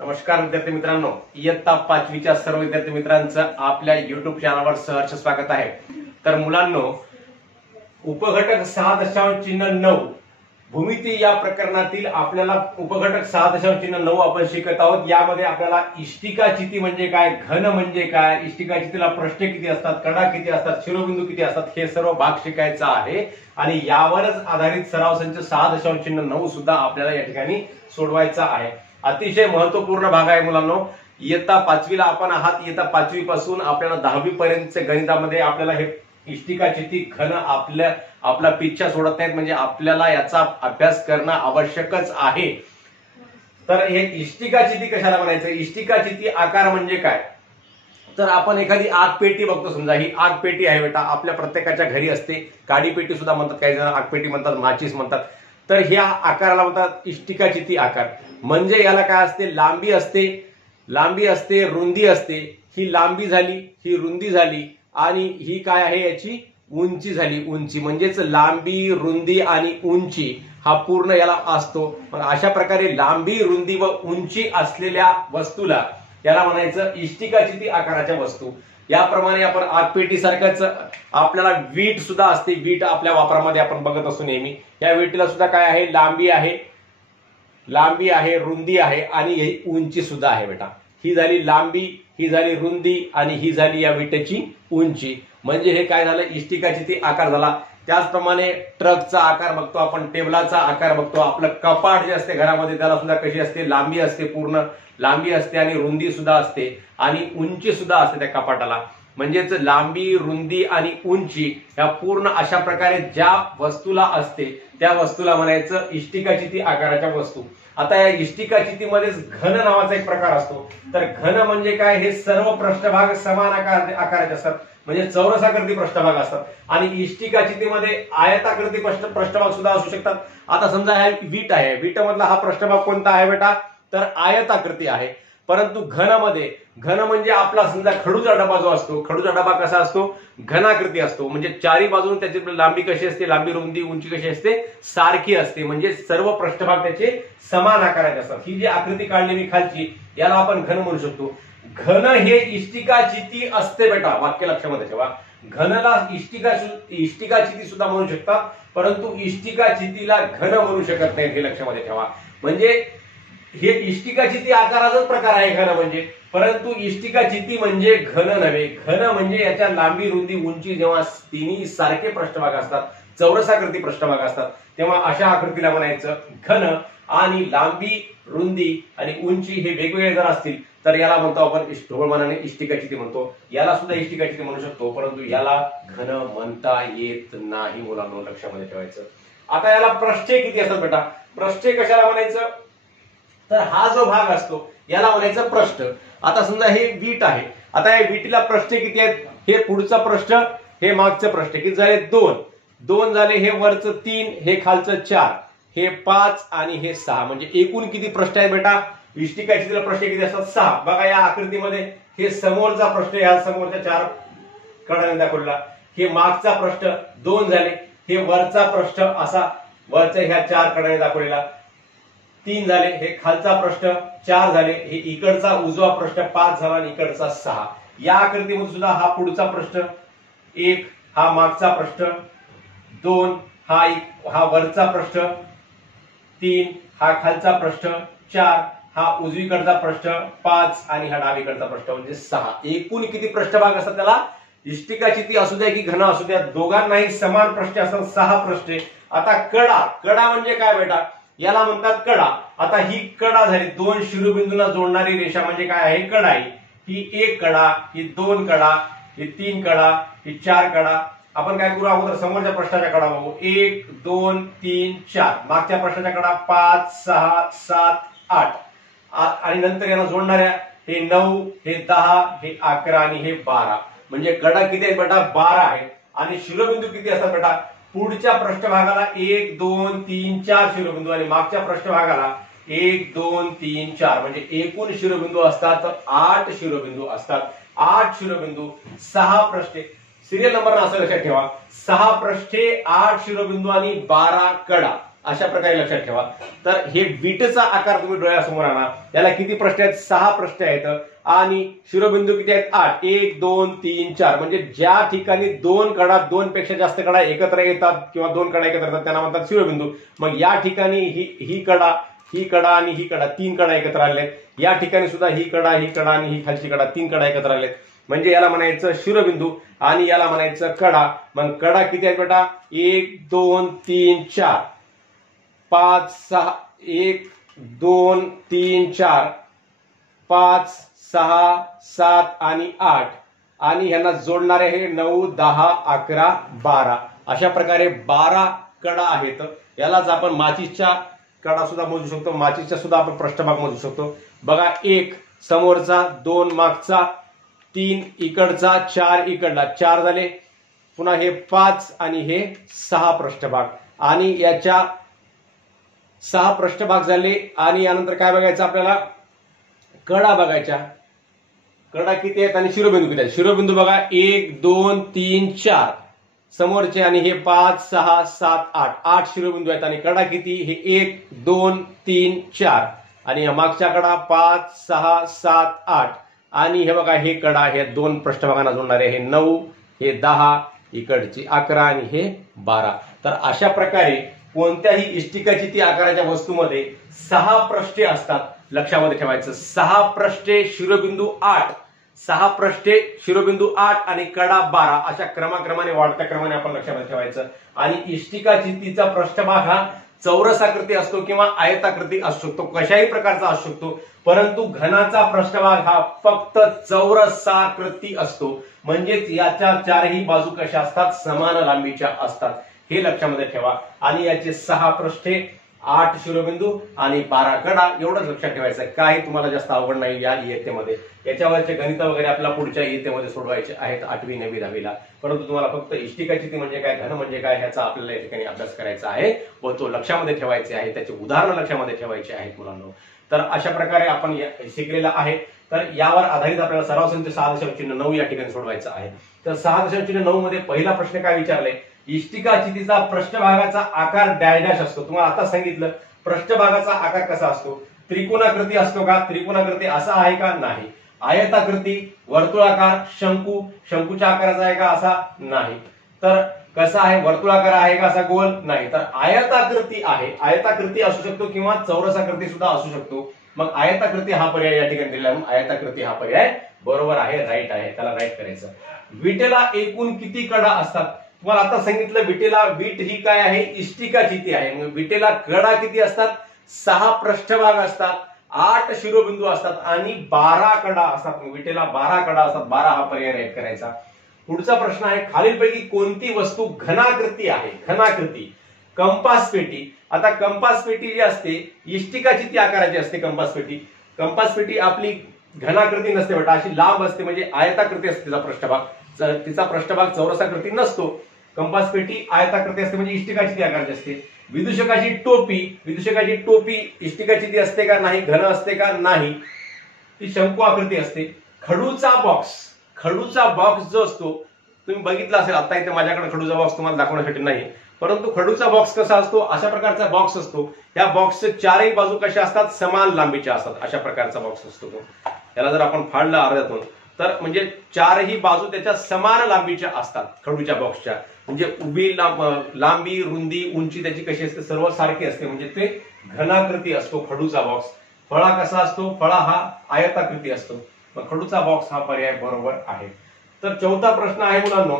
नमस्कार विद्यार्थी मित्रांनो, इयत्ता 5वीच्या सर्व विद्यार्थी मित्रांचं आपल्या युट्यूब चॅनलवर सहर्ष स्वागत आहे। तर मुलांनो, उपघटक 6.9 भूमिती या प्रकरणातील आपल्याला उपघटक 6.9 आपण शिकत आहोत। यामध्ये आपल्याला इष्टिकाचिती म्हणजे काय, घन म्हणजे काय, इष्टिकाचितीला प्रश्न किती असतात, कडा किती असतात, शिरोबिंदू किती असतात, हे सर्व भाग शिकायचा आहे आणि यावरच आधारित सराव संच 6.9 सुद्धा आपल्याला या ठिकाणी सोडवायचा आहे। अतिशय महत्वपूर्ण भाग आहे मुलांनो। इयत्ता 5वीला आपण आहात। इयत्ता 5वी पासून आपल्याला 10वी पर्यंतचे गणितामध्ये आपल्याला हे इष्टिकाचिती घन आपला पिच्छा सोडत नाहीत, म्हणजे आपल्याला याचा अभ्यास करणं आवश्यकच आहे। तर हे इष्टिकाचिती कशाला म्हणायचं, इष्टिकाचिती आकार म्हणजे काय, तर आपण एखादी आग पेटी बघतो। समजा ही आग पेटी आहे बेटा, आपल्या प्रत्येकाच्या घरी असते। काडी पेटी सुद्धा म्हणतात, काही जण आग पेटी म्हणतात, माचीस म्हणतात। तर ह्या आकाराला म्हणतात इष्टिकाचिती आकार। म्हणजे याला काय असते, लांबी असते, रुंदी असते। ही लांबी झाली, ही रुंदी झाली आणि ही काय आहे, याची उंची झाली। उंची म्हणजेच लांबी, रुंदी आणि उंची हा पूर्ण याला असतो। मग अशा प्रकारे लांबी, रुंदी व उंची असलेल्या वस्तूला याला म्हणायचं इष्टिकाचिती आकाराच्या वस्तू। याप्रमाणे आपण आगपेटी सारखंच आपल्याला वीट सुद्धा असते। वीट आपल्या वापरामध्ये आपण बघत असतो नेहमी। या विटीला सुद्धा काय आहे, लांबी आहे, रुंदी आहे आणि ही उंची सुद्धा आहे बेटा। ही झाली लांबी, ही झाली रुंदी आणि ही झाली या विटेची उंची। म्हणजे हे काय झालं, इष्टिकाचिती आकार झाला। त्याचप्रमाणे ट्रकचा आकार बघतो आपण, टेबलाचा आकार बघतो। आपलं कपाट जे असते घरामध्ये त्याला सुद्धा कशी असते, लांबी असते, पूर्ण लांबी असते आणि रुंदी सुद्धा असते आणि उंची सुद्धा असते त्या कपाटाला। म्हणजेच लांबी, रुंदी आणि उंची या पूर्ण अशा प्रकारे ज्या वस्तूला असते त्या वस्तूला म्हणायचं इष्टिकाचिती आकाराच्या वस्तू। आता या इष्टिकाचितीमध्येच घन नावाचा एक प्रकार असतो। तर घन म्हणजे काय, हे सर्व पृष्ठभाग समान आकाराचे असतात, म्हणजे चौरसाकृती पृष्ठभाग असतात। आणि इष्टिकाचितीमध्ये आयताकृती पृष्ठभाग सुद्धा असू शकतात। आता समजा हा वीट आहे, वीट मधला हा पृष्ठभाग कोणता आहे बेटा, तर आयताकृती आहे। परंतु घन म्हणजे आपला समजा खडूचा डबा जो असतो, खडूचा डबा कसा असतो, घनाकृती असतो। म्हणजे चारी बाजून त्याची लांबी कशी असते, लांबी, रुंदी, उंची कशी असते, सारखी असते। म्हणजे सर्व पृष्ठभाग त्याचे समान आकाराचे असतात। ही जी आकृती काढली मी खालची, याला आपण घन म्हणू शकतो। घन हे इष्टिकाचिती असते बेटा, वाक्य लक्षामध्ये ठेवा। घनला इष्टिकाचिती सुद्धा म्हणू शकतात, परंतु इष्टिकाचितीला घन म्हणू शकत नाही, हे लक्षामध्ये ठेवा। म्हणजे हे इष्टिकाचिती आकाराचाच प्रकार आहे घन म्हणजे, परंतु इष्टिकाचिती म्हणजे घन नव्हे। घन म्हणजे याच्या लांबी, रुंदी, उंची जेव्हा तिन्ही सारखे पृष्ठभाग असतात, चौरसाकृती पृष्ठभाग असतात, तेव्हा अशा आकृतीला म्हणायचं घन। आणि लांबी, रुंदी आणि उंची हे वेगवेगळे जर असतील तर याला म्हणतो आपण ढोबळमानाने इष्टिकाचिती म्हणतो। याला सुद्धा इष्टिकाचिती म्हणू शकतो, परंतु याला घन म्हणता येत नाही मुलांनो, लक्षामध्ये ठेवायचं। आता याला पृष्ठे किती असतात बेटा, पृष्ठे कशाला म्हणायचं, तर हा जो भाग असतो याला म्हणायचं पृष्ठ। आता समजा हे वीट आहे, आता या वीटीला पृष्ठे किती आहेत, हे पुढचा पृष्ठ, हे मागचं पृष्ठ, किती झाले, 2 झाले। हे वरचं 3, हे खालचं 4, हे 5 आणि हे 6, म्हणजे एकूण किती पृष्ठ आहे बेटा, इष्टिकाचितीला पृष्ठ किती असतात, 6। बघा या आकृतीमध्ये हे समोरचा पृष्ठ, या समोरच्या 4 कडाने दाखवला। हे मागचा पृष्ठ 2 झाले। हे वरचा पृष्ठ असा वरच्या ह्या 4 कडाने दाखवलेला 3 झाले। हे खालचा पृष्ठ 4 झाले। हे इकडचा उजवा पृष्ठ 5 झाला आणि इकडचा 6। या आकृतीमध्ये सुद्धा हा पुढचा पृष्ठ 1, हा मागचा पृष्ठ 2, हा वरचा पृष्ठ 3, हा खालचा पृष्ठ 4, हा उजवीकडचा पृष्ठ 5 आणि हा डावीकडचा पृष्ठ म्हणजे 6। एकूण किती पृष्ठभाग असतात त्याला, इष्टिकाचिती असू द्या की घन असू द्या, दोघांनाही समान पृष्ठे असतात, 6 पृष्ठे। आता कडा म्हणजे काय बेटा, याला म्हणतात कडा। आता ही कडा झाली, 2 शिरोबिंदूंना जोडणारी रेषा म्हणजे काय आहे, कडा आहे। ही 1 कडा, ही 2 कडा, ही 3 कडा, ही 4 कडा। आपण काय करू, अगोदर समोरच्या पृष्ठाच्या कडा बघू, 1 2 3 4, मागच्या पृष्ठाच्या कडा 5 6 7 8 आणि नंतर यांना जोडणाऱ्या हे 9, हे 10, हे 11 आणि हे 12। म्हणजे कडा किती आहेत बेटा, 12 आहेत। आणि शिरोबिंदू किती असतात बेटा, पुढच्या पृष्ठभागाला 1 2 3 4 शिरोबिंदू आणि मागच्या पृष्ठभागाला 1 2 3 4, म्हणजे एकूण शिरोबिंदू असतात 8 शिरोबिंदू असतात। 8 शिरोबिंदू, 6 पृष्ठे, सिरियल नंबर असं लक्षात ठेवा, 6 पृष्ठे, 8 शिरोबिंदू आणि 12 कडा। अशा प्रकारे लक्षात ठेवा. तर हे विटेचा आकार तुम्ही डोळ्यासमोर आणा. याला किती प्रश्न आहेत? 6 प्रश्न आहेत. आणि शिरोबिंदू किती आहेत? 8. 1 2 3 4. म्हणजे ज्या ठिकाणी 2 कडा, 2 पेक्षा जास्त कडा एकत्र येतात किंवा 2 कडा एकत्र येतात त्यांना म्हणतात शिरोबिंदू. मग या ठिकाणी ही कडा, ही कडा आणि ही कडा, 3 कडा एकत्र आलेत. या ठिकाणी सुद्धा ही कडा आणि ही खालची कडा, 3 कडा एकत्र आलेत. म्हणजे याला म्हणायचं शिरोबिंदू आणि याला म्हणायचं कडा. मग कडा किती आहेत बेटा? 1 2 3 4 5 6 1 2 3 4 5 6 7 आणि 8 आणि ह्यांना जोडणारे हे 9 10 11 12. अशा प्रकारे 12 कडा आहेत. यालाच आपण माचीसच्या कडा सुद्धा मोजू शकतो. माचीसच्या सुद्धा आपण पृष्ठभाग मोजू शकतो. बघा, 1 समोरचा, 2 मागचा, 3 इकडचा, 4 इकडला, 4 झाले. पुन्हा हे 5 आणि हे 6 पृष्ठभाग आणि याच्या 6 पृष्ठभाग झाले. आणि यानंतर काय बघायचं आपल्याला? कडा बघायच्या. कडा किती आहेत आणि शिरोबिंदू किती आहेत? शिरोबिंदू बघा, 1 2 3 4 समोरचे आणि हे 5 6 7 8. 8 शिरोबिंदू आहेत. आणि कडा किती? हे 1 2 3 4 आणि मागच्या कडा 5 6 7 8 आणि हे बघा, हे कडा, हे 2 पृष्ठभागांना जोडणारे हे 9, हे 10, इकडची 11 आणि हे 12. तर अशा प्रकारे कोणत्याही इष्टिकाचिती आकाराच्या वस्तूमध्ये 6 पृष्ठे असतात. लक्षामध्ये ठेवायचं, 6 पृष्ठे शिरोबिंदू 8, 6 पृष्ठे शिरोबिंदू 8 आणि कडा 12. अशा क्रमाक्रमाने वाढत्या क्रमाने आपण लक्षामध्ये ठेवायचं. आणि इष्टिकाचितीचा पृष्ठभाग हा चौरसाकृती असतो किंवा आयताकृती असू शकतो, कशाही प्रकारचा असू शकतो. परंतु घनाचा पृष्ठभाग हा फक्त चौरसाकृती असतो. म्हणजेच याच्या 4ही बाजू कशा असतात? समान लांबीच्या असतात. हे लक्षामध्ये ठेवा. आणि याचे 6 पृष्ठे, 8 शिरोबिंदू आणि 12 कडा, एवढंच लक्षात ठेवायचं. काही तुम्हाला जास्त अवघड नाही या इयत्तेमध्ये. याच्यावरचे गणित वगैरे आपल्याला पुढच्या इयत्तेमध्ये सोडवायचे आहेत 8वी 9वी 10वीला. परंतु तुम्हाला फक्त इष्टिकाचिती म्हणजे काय, घन म्हणजे काय, ह्याचा आपल्याला या ठिकाणी अभ्यास करायचा आहे व तो लक्षामध्ये ठेवायचे आहे. त्याचे उदाहरणं लक्षामध्ये ठेवायचे आहेत मुलांनो. तर अशा प्रकारे आपण शिकलेला आहे. तर यावर आधारित आपल्याला सराव संच 6.9 या ठिकाणी सोडवायचं आहे. तर 6.9 मध्ये पहिला प्रश्न काय विचारले? इष्टिकाचितीचा पृष्ठभागाचा आकार डॅश डॅश असतो. तुम्हाला आता सांगितलं पृष्ठभागाचा आकार कसा असतो. त्रिकोणाकृती असतो का? त्रिकोणाकृती असा आहे का? नाही. आयताकृती, वर्तुळाकार, शंकू, शंकूच्या आकाराचा आहे का? असा नाही. तर कसा आहे? वर्तुळाकार आहे का? असा गोल? नाही. तर आयताकृती आहे. आयताकृती असू शकतो किंवा चौरसाकृती सुद्धा असू शकतो. मग आयताकृती हा पर्याय या ठिकाणी दिला. आयताकृती हा पर्याय बरोबर आहे, राईट आहे. त्याला राईट करायचं. विटेला एकूण किती कडा असतात? तुम्हाला आता सांगितलं विटेला, वीट ही काय आहे? इष्टिकाचिती आहे. मग विटेला कडा किती असतात? 6 पृष्ठभाग असतात, 8 शिरोबिंदू असतात आणि 12 कडा असतात. विटेला 12 कडा असतात. 12 हा पर्याय राईट करायचा. पुढचा प्रश्न आहे, खालीलपैकी कोणती वस्तू घनाकृती आहे? घनाकृती. कंपास पेटी. आता कंपास पेटी जी असते इष्टिकाचिती आकाराची असते. कंपास पेटी, कंपास पेटी आपली घनाकृती नसते बेटा, अशी लांब असते, म्हणजे आयताकृती असते तिचा पृष्ठभाग. तिचा पृष्ठभाग चौरसाकृती नसतो. कंपास पेटी आयताकृती असते, म्हणजे इष्टिकाचिती आकाराची असते. विदूषकाची टोपी. विदूषकाची टोपी इष्टिकाचिती असते का? नाही. घन असते का? नाही. ती शंकू आकृती असते. खडूचा बॉक्स. खडूचा बॉक्स जो असतो तुम्ही बघितला असेल. आता इथे माझ्याकडे खडूचा बॉक्स तुम्हाला दाखवण्यासाठी नाही, परंतु खडूचा बॉक्स कसा असतो? अशा प्रकारचा बॉक्स असतो. या बॉक्सचे 4ही बाजू कशा असतात? समान लांबीच्या असतात. अशा प्रकारचा बॉक्स असतो तो. याला जर आपण फाडलं अर्ध्यातून तर म्हणजे 4ही बाजू त्याच्या समान लांबीच्या असतात खडूच्या बॉक्सच्या. म्हणजे उभी लांबी, रुंदी, उंची त्याची कशी असते? सर्व सारखी असते. म्हणजे ते घनाकृती असतो खडूचा बॉक्स. फळा कसा असतो? फळा हा आयताकृती असतो. मग खडूचा बॉक्स हा पर्याय बरोबर आहे. तर चौथा प्रश्न आहे मुलांनो,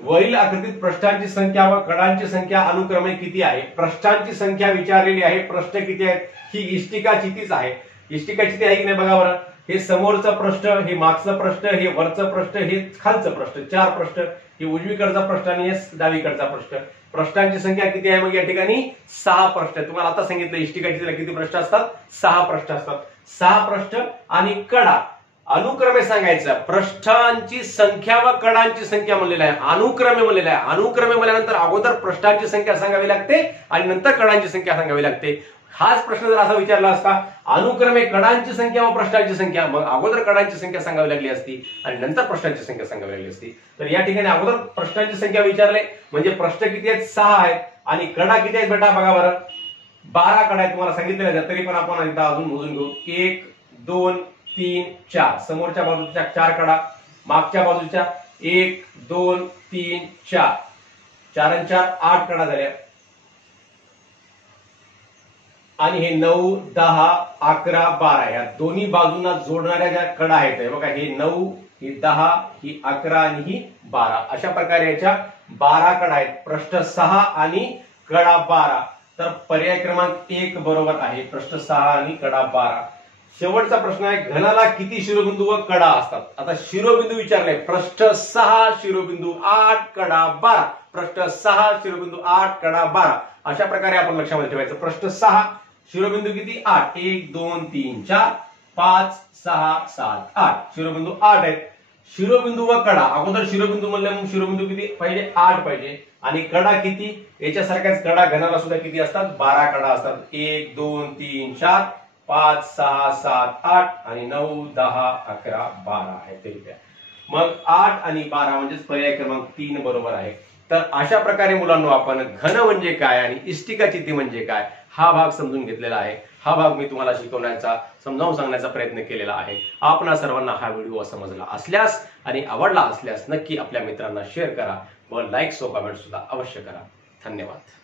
वरील आकृतीत पृष्ठांची संख्या व कडांची संख्या अनुक्रमे किती आहे? पृष्ठांची संख्या विचारलेली आहे. पृष्ठ किती आहेत? ही इष्टिकाचितीच आहे. इष्टिकाचिती आहे की नाही बघा बरं. हे समोरचं पृष्ठ, हे मागचं पृष्ठ, हे वरचं पृष्ठ, हे खालचं पृष्ठ. 4 पृष्ठ. हे उजवीकडचा पृष्ठ आणि हे डावीकडचा पृष्ठ. पृष्ठांची संख्या किती आहे? मग या ठिकाणी 6 पृष्ठ. तुम्हाला आता सांगितलं इष्टिकाचितीला किती पृष्ठ असतात? 6 पृष्ठ असतात. 6 पृष्ठ आणि कडा अनुक्रमे सांगायचं. पृष्ठांची संख्या व कडांची संख्या म्हणलेला आहे, अनुक्रमे म्हणलेला आहे. अनुक्रमे म्हणल्यानंतर अगोदर पृष्ठांची संख्या सांगावी लागते आणि नंतर कडांची संख्या सांगावी लागते. हाच प्रश्न जर असा विचारला असता अनुक्रमे कडांची संख्या व पृष्ठांची संख्या, मग अगोदर कडांची संख्या सांगावी लागली असती आणि नंतर पृष्ठांची संख्या सांगावी लागली असती. तर या ठिकाणी अगोदर पृष्ठांची संख्या विचारले म्हणजे पृष्ठ किती आहेत? 6 आहेत आणि कडा किती आहेत बेटा? बघा बरं. 12 कडा आहेत तुम्हाला सांगितलेलं आहे, तरी पण आपण एकदा अजून मोजून घेऊ. 1 2 3 4, समोरच्या बाजूच्या 4 कडा, मागच्या बाजूच्या 1 2 3 4, 4 आणि 4 8 कडा झाल्या. आणि हे 9 10 11 12 या दोन्ही बाजूंना जोडणाऱ्या ज्या कडा आहेत बघा, हे 9 ही 10 ही 11 आणि ही 12, अशा प्रकारे याच्या 12 कडा आहेत. प्रश्न 6 आणि कडा 12, तर पर्याय क्रमांक 1 बरोबर आहे. प्रश्न 6 आणि कडा 12. शेवटचा प्रश्न आहे, घनाला किती शिरोबिंदू व कडा असतात? आता शिरोबिंदू विचारले. प्रश्न 6 शिरोबिंदू 8 कडा 12, प्रश्न 6 शिरोबिंदू 8 कडा 12, अशा प्रकारे आपण लक्षामध्ये ठेवायचं. प्रश्न 6 शिरोबिंदू किती? 8. 1 2 3 4 5 6 7 8, शिरोबिंदू 8 आहेत. शिरोबिंदू व कडा, अगोदर शिरोबिंदू म्हणले मग शिरोबिंदू किती पाहिजे? 8 पाहिजे. आणि कडा किती? याच्यासारख्याच कडा घनाला सुद्धा किती असतात? 12 कडा असतात. 1 2 3 4 5 6 7 8 आणि 9 10 11 12 आहे ते. मग 8 आणि 12 म्हणजेच पर्याय क्रमांक 3 बरोबर आहे. तर अशा प्रकारे मुलांना आपण घन म्हणजे काय आणि इष्टिका चिती म्हणजे काय हा भाग समजून घेतलेला आहे. हा भाग मी तुम्हाला शिकवण्याचा, समजावून सांगण्याचा प्रयत्न केलेला आहे. आपणा सर्वांना हा व्हिडिओ समजला असल्यास आणि आवडला असल्यास नक्की आपल्या मित्रांना शेअर करा व लाईक सो कमेंट सुद्धा अवश्य करा. धन्यवाद.